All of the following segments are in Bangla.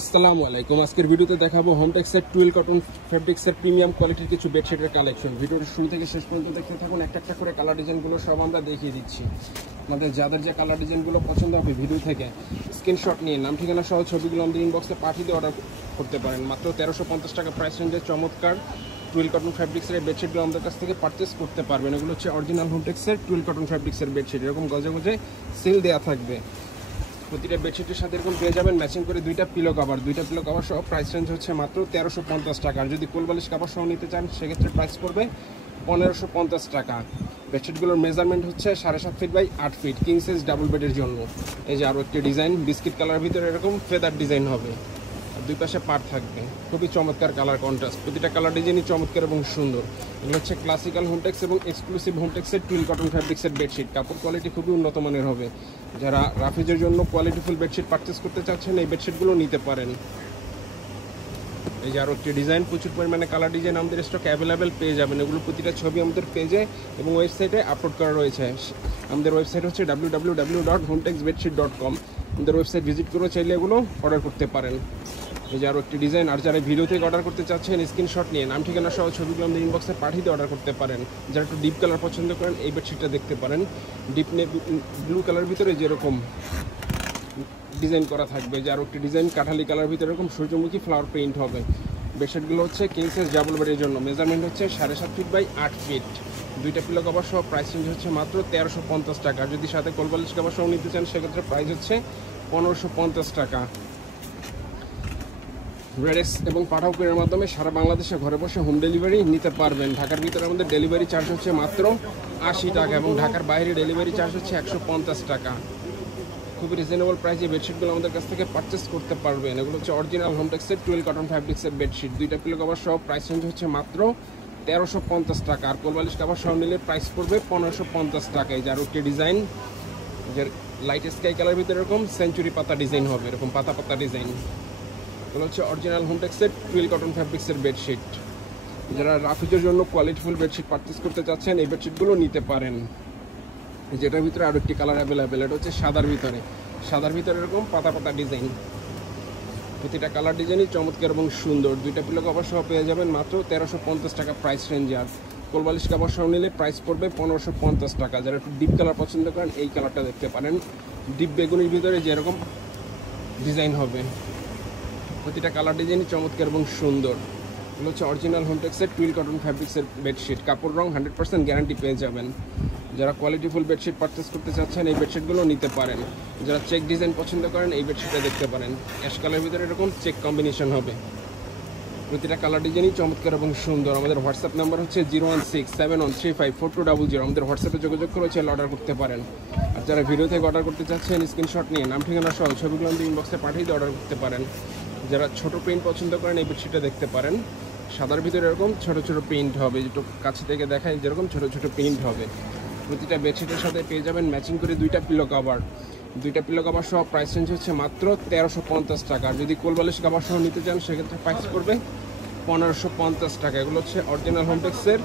আসসালামু আলাইকুম। আজকের ভিডিওতে দেখাবো হোমটেক্সের টুয়েল কটন ফ্যাব্রিক্সের প্রিমিয়াম কোয়ালিটির কিছু বেডশিটের কালেকশন। ভিডিওটা শুরু থেকে শেষ পর্যন্ত দেখতে থাকুন। একটা একটা করে কালার ডিজাইনগুলো সব আমরা দেখিয়ে দিচ্ছি। আমাদের যাদের যে কালার ডিজাইনগুলো পছন্দ হবে ভিডিও থেকে স্ক্রিনশট নিয়ে নাম ঠিকানা সহ ছবিগুলো আমাদের ইনবক্সে পাঠিয়ে দিয়ে অর্ডার করতে পারেন। মাত্র 1350 টাকা প্রাইস রেঞ্জের চমৎকার টুয়েল কটন ফ্যাব্রিক্সের বেডশিটগুলো আমাদের কাছ থেকে পারচেস করতে পারবেন। এগুলো হচ্ছে অরিজিনাল হোমটেক্সের টুয়েল কটন ফ্যাব্রিক্সের বেডশিট। এরকম গজে গজে সেল দেওয়া থাকবে। প্রতিটা বেডশিটের সাথে এরকম পেয়ে যাবেন ম্যাচিং করে দুইটা পিলো কভার সহ প্রাইস রেঞ্জ হচ্ছে মাত্র 1350 টাকা। আর যদি কোলবালিশ কভার সহ নিতে চান সেক্ষেত্রে প্রাইস পড়বে 1550 টাকা। বেডশিটগুলোর মেজারমেন্ট হচ্ছে 7.5 feet by 8 feet, king size double বেডের জন্য। এই যে আরও একটি ডিজাইন বিস্কিট কালার ভিতরে এরকম ফেদার ডিজাইন হবে, আর দুই পাশে পার থাকবে। খুবই চমৎকার কালার কন্ট্রাস্ট, প্রতিটা কালার ডিজাইনই চমৎকার এবং সুন্দর। এগুলো হচ্ছে ক্লাসিক্যাল হোমটেক্স এবং এক্সক্লুসিভ হোমটেক্সের টুয়েল কটন ফ্যাব্রিক্সের বেডশিট। কাপড় কোয়ালিটি খুবই উন্নত মানের হবে। যারা রাফিজের জন্য কোয়ালিটিফুল বেডশিট পারচেস করতে চাচ্ছেন এই বেডশিটগুলো নিতে পারেন। এই যে আরও একটি ডিজাইন, প্রচুর পরিমাণে কালার ডিজাইন আমাদের স্টক অ্যাভেলেবেল পেয়ে যাবেন। এগুলো প্রতিটা ছবি আমাদের পেজে এবং ওয়েবসাইটে আপলোড করা রয়েছে। আমাদের ওয়েবসাইট হচ্ছে www.hometexbedsheet.com। আমাদের ওয়েবসাইট ভিজিট করে চাইলে এগুলো অর্ডার করতে পারেন। এই যে আরও একটি ডিজাইন। আর যারা ভিডিও থেকে অর্ডার করতে চাচ্ছেন স্ক্রিনশট নিয়ে নাম ঠিকানা সহ ছবিগুলো আমাদের ইনবক্সে পাঠিয়ে দিয়ে অর্ডার করতে পারেন। যারা একটু ডিপ কালার পছন্দ করেন এই বেডশিটটা দেখতে পারেন। ডিপ ব্লু কালার ভিতরে যেরকম ডিজাইন করা থাকবে। যে আরও একটি ডিজাইন কাঠালি কালার ভিতরে এরকম সূর্যমুখী ফ্লাওয়ার প্রিন্ট হবে। বেডশিটগুলো হচ্ছে কিং সাইজ ডাবল বেডের জন্য, মেজারমেন্ট হচ্ছে 7.5 ফিট বাই 8 ফিট। দুইটা পিলো কভার সহ প্রাইস রেঞ্জ হচ্ছে মাত্র 1350 টাকা। যদি সাথে কোলবালিশ কভার সহ নিতে চান সেক্ষেত্রে প্রাইস হচ্ছে 1550 টাকা। রেডেক্স এবং পাঠাও কুরিয়ারের মাধ্যমে সারা বাংলাদেশে ঘরে বসে হোম ডেলিভারি নিতে পারবেন। ঢাকার ভিতরে আমাদের ডেলিভারি চার্জ হচ্ছে মাত্র 80 টাকা এবং ঢাকার বাইরে ডেলিভারি চার্জ হচ্ছে 150 টাকা। খুবই রিজনেবল প্রাইসে বেডশিটগুলো আমাদের কাছ থেকে পারচেস করতে পারবেন। এগুলো হচ্ছে অরিজিনাল হোমটেক্সের টুয়েল কটন ফ্যাব্রিক্সের বেডশিট। দুইটা পিলো কভার সহ প্রাইস রেঞ্জ হচ্ছে মাত্র 1350 টাকা। আর কোলবালিশ কভার সহ নিলে প্রাইস পড়বে 1550 টাকায়। যার একটি ডিজাইন যে লাইট স্কাই কালার ভিতরে এরকম সেঞ্চুরি পাতা ডিজাইন হবে, এরকম পাতা পাতা ডিজাইন। এগুলো হচ্ছে অরিজিনাল হোমটেক্সের টুয়েল কটন ফ্যাব্রিক্সের বেডশিট। যারা রাফিজের জন্য কোয়ালিটিফুল বেডশিট পারচেস করতে চাচ্ছেন এই বেডশিটগুলো নিতে পারেন। যেটার ভিতরে আরও একটি কালার অ্যাভেলেবেল, এটা হচ্ছে সাদার ভিতরে এরকম পাতা পাতা ডিজাইন। প্রতিটা কালার ডিজাইনই চমৎকার এবং সুন্দর। দুইটা পিলো কভার সহ পেয়ে যাবেন মাত্র 1350 টাকা প্রাইস রেঞ্জে। আর কোলবালিশ কভার সহ নিলে প্রাইস পড়বে 1550 টাকা। যারা একটু ডিপ কালার পছন্দ করেন এই কালারটা দেখতে পারেন। ডিপ বেগুনির ভিতরে যেরকম ডিজাইন হবে, প্রতিটা কালার ডিজাইনই চমৎকার এবং সুন্দর। এগুলো হচ্ছে অরিজিনাল হোমটেক্সের টুয়েল কটন ফ্যাব্রিক্সের বেডশিট। কাপড় রং 100% গ্যারান্টি পেয়ে যাবেন। যারা কোয়ালিটিফুল বেডশিট পারচেস করতে চাচ্ছেন এই বেডশিটগুলো নিতে পারেন। যারা চেক ডিজাইন পছন্দ করেন এই বেডশিটটা দেখতে পারেন। অ্যাশ কালারের ভিতরে এরকম চেক কম্বিনেশন হবে। প্রতিটা কালার ডিজাইনই চমৎকার এবং সুন্দর। আমাদের হোয়াটসঅ্যাপ নাম্বার হচ্ছে 01671354200। আমাদের হোয়াটসঅ্যাপে যোগাযোগ করে চাইলে অর্ডার করতে পারেন। আর যারা ভিডিও থেকে অর্ডার করতে চাচ্ছেন স্ক্রিনশট নিয়ে নাম ঠিকানা সহ ছবিগুলো আমাদের ইনবক্সে পাঠিয়ে দিয়ে অর্ডার করতে পারেন। যারা ছোট প্রিন্ট পছন্দ করেন এই বেডশিটটা দেখতে পারেন। সাদার ভিতরে এরকম ছোট ছোট প্রিন্ট হবে, যেটা কাছে থেকে দেখায় যেরকম ছোট ছোট প্রিন্ট হবে। প্রতিটা বেডশিটের সাথে পেয়ে যাবেন ম্যাচিং করে দুইটা পিলো কভার সহ প্রাইস রেঞ্জ হচ্ছে মাত্র 1350 টাকা। আর যদি কোলবালিশ কভার সহ নিতে চান সেক্ষেত্রে প্রাইস পড়বে 1550 টাকা। এগুলো হচ্ছে অরিজিনাল হোমটেক্সের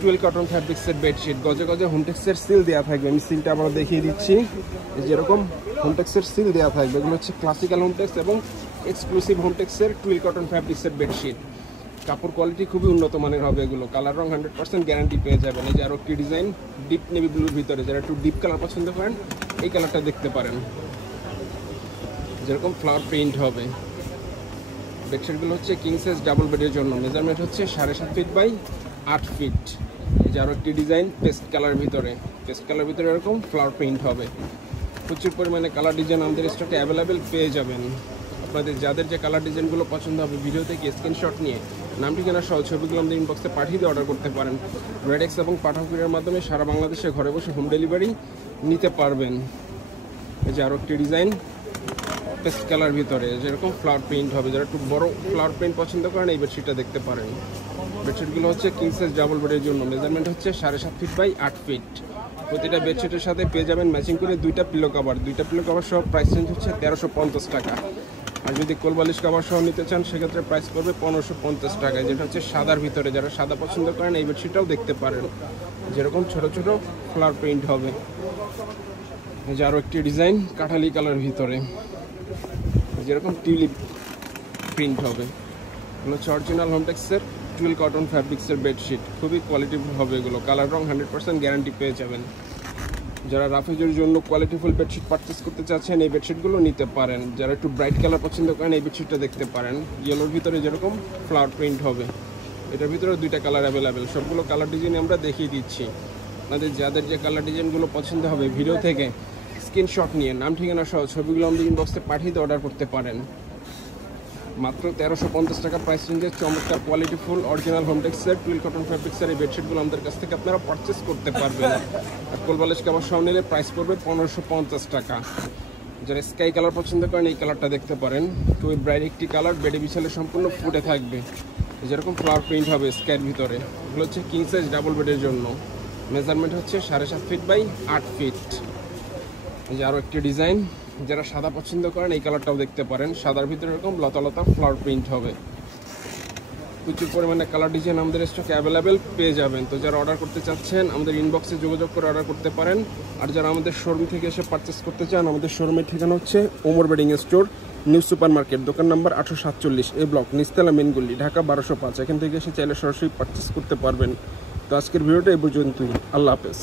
টুয়েল কটন ফ্যাব্রিক্সের বেডশিট। গজে গজে হোমটেক্সের সিল দেওয়া থাকবে। আমি সিলটা আবার দেখিয়ে দিচ্ছি। যেরকম হোমটেক্সের সিল দেওয়া থাকবে। এগুলো হচ্ছে ক্লাসিক্যাল হোমটেক্স এবং এক্সক্লুসিভ হোমটেক্সের টুয়েল কটন ফ্যাব্রিক্সের বেডশিট। কাপড় কোয়ালিটি খুবই উন্নত মানের হবে এগুলো। কালার রং 100% গ্যারান্টি পেয়ে যাবেন। এই যে আরও একটি ডিজাইন ডিপ নেভি ব্লুর ভিতরে, যারা একটু ডিপ কালার পছন্দ করেন এই কালারটা দেখতে পারেন। যেরকম ফ্লাওয়ার প্রিন্ট হবে। বেডশিটগুলো হচ্ছে কিং সাইজ ডাবল বেডের জন্য, মেজারমেন্ট হচ্ছে 7.5 ফিট বাই 8 ফিট। এই যে আরও একটি ডিজাইন পেস্ট কালার ভিতরে এরকম ফ্লাওয়ার প্রিন্ট হবে। প্রচুর পরিমাণে কালার ডিজাইন আমাদের স্টকে অ্যাভেলেবেল পেয়ে যাবেন। আপনাদের যাদের যে কালার ডিজাইনগুলো পছন্দ হবে ভিডিও থেকে স্ক্রিনশট নিয়ে নাম ঠিকানা সহ ছবিগুলো আমাদের ইনবক্সে পাঠিয়ে দিয়ে অর্ডার করতে পারেন। রেডেক্স এবং পাঠাও কুরিয়ারের মাধ্যমে সারা বাংলাদেশে ঘরে বসে হোম ডেলিভারি নিতে পারবেন। এই যে আরও একটি ডিজাইন পেস্ট কালার ভিতরে যেরকম ফ্লাওয়ার প্রিন্ট হবে। যারা একটু বড় ফ্লাওয়ার প্রিন্ট পছন্দ করেন এই বেডশিটটা দেখতে পারেন। বেডশিটগুলো হচ্ছে কিং সাইজ ডাবল বেডের জন্য, মেজারমেন্ট হচ্ছে 7.5 ফিট বাই 8 ফিট। প্রতিটা বেডশিটের সাথে পেয়ে যাবেন ম্যাচিং করে দুইটা পিলো কভার সহ প্রাইস রেঞ্জ হচ্ছে 1350 টাকা। আর যদি কোলবালিশ কভার সহ নিতে চান সেক্ষেত্রে প্রাইস পড়বে 1550 টাকায়। যেটা হচ্ছে সাদার ভিতরে, যারা সাদা পছন্দ করেন এই বেডশিটটাও দেখতে পারেন। যেরকম ছোট ছোট ফ্লাওয়ার প্রিন্ট হবে। এই যে আরও একটি ডিজাইন কাঠালি কালার ভিতরে, যেরকম টিউলিপ প্রিন্ট হবে। এগুলো হচ্ছে অরিজিনাল হোমটেক্সের টুয়েল কটন ফ্যাব্রিক্সের বেডশিট, খুবই কোয়ালিটিফুল হবে এগুলো। কালার রং 100% গ্যারান্টি পেয়ে যাবেন। যারা রাফেজের জন্য কোয়ালিটিফুল বেডশিট পারচেস করতে চাচ্ছেন এই বেডশিটগুলো নিতে পারেন। যারা একটু ব্রাইট কালার পছন্দ করেন এই বেডশিটটা দেখতে পারেন। ইয়েলোর ভিতরে যেরকম ফ্লাওয়ার প্রিন্ট হবে, এটার ভিতরে 2টা কালার অ্যাভেলেবেল। সবগুলো কালার ডিজাইন আমরা দেখিয়ে দিচ্ছি। আপনাদের যাদের যে কালার ডিজাইনগুলো পছন্দ হবে ভিডিও থেকে স্ক্রিনশট নিয়ে নাম ঠিকানা সহ ছবিগুলো আমাদের ইনবক্সে পাঠিয়ে অর্ডার করতে পারেন। মাত্র 1350 টাকা প্রাইস রেঞ্জের চমৎকার কোয়ালিটিফুল অরিজিনাল হোমটেক্সের টুয়েল কটন ফ্যাব্রিক্সের এই বেডশিটগুলো আমাদের কাছ থেকে আপনারা পারচেস করতে পারবেন। আর কোলবালিশ কভার সহ নিলে প্রাইস পড়বে 1550 টাকা। যারা স্কাই কালার পছন্দ করেন এই কালারটা দেখতে পারেন। খুবই ব্রাইট একটি কালার, বেডে বিছালে সম্পূর্ণ ফুটে থাকবে। যেরকম ফ্লাওয়ার প্রিন্ট হবে স্কাইয়ের ভিতরে। এগুলো হচ্ছে কিং সাইজ ডাবল বেডের জন্য। মেজারমেন্ট হচ্ছে 7.5 ফিট বাই 8 ফিট। এই যে আরও একটি ডিজাইন, যারা সাদা পছন্দ করেন এই কালারটাও দেখতে পারেন। সাদার ভিতরে এরকম লতা লতা ফ্লাওয়ার প্রিন্ট হবে। প্রচুর পরিমাণে কালার ডিজাইন আমাদের স্টকে অ্যাভেলেবেল পেয়ে যাবেন। তো যারা অর্ডার করতে চাচ্ছেন আমাদের ইনবক্সে যোগাযোগ করে অর্ডার করতে পারেন। আর যারা আমাদের শোরুম থেকে এসে পারচেস করতে চান, আমাদের শোরুমের ঠিকানা হচ্ছে Omar bedding store, new super market, দোকান নাম্বার 847, এ ব্লক, নিস্তালা মেনগুলি, ঢাকা 1205। এখান থেকে এসে চাইলে সরাসরি পারচেস করতে পারবেন। তো আজকের ভিডিওটা এই পর্যন্তই। আল্লাহ হাফেজ।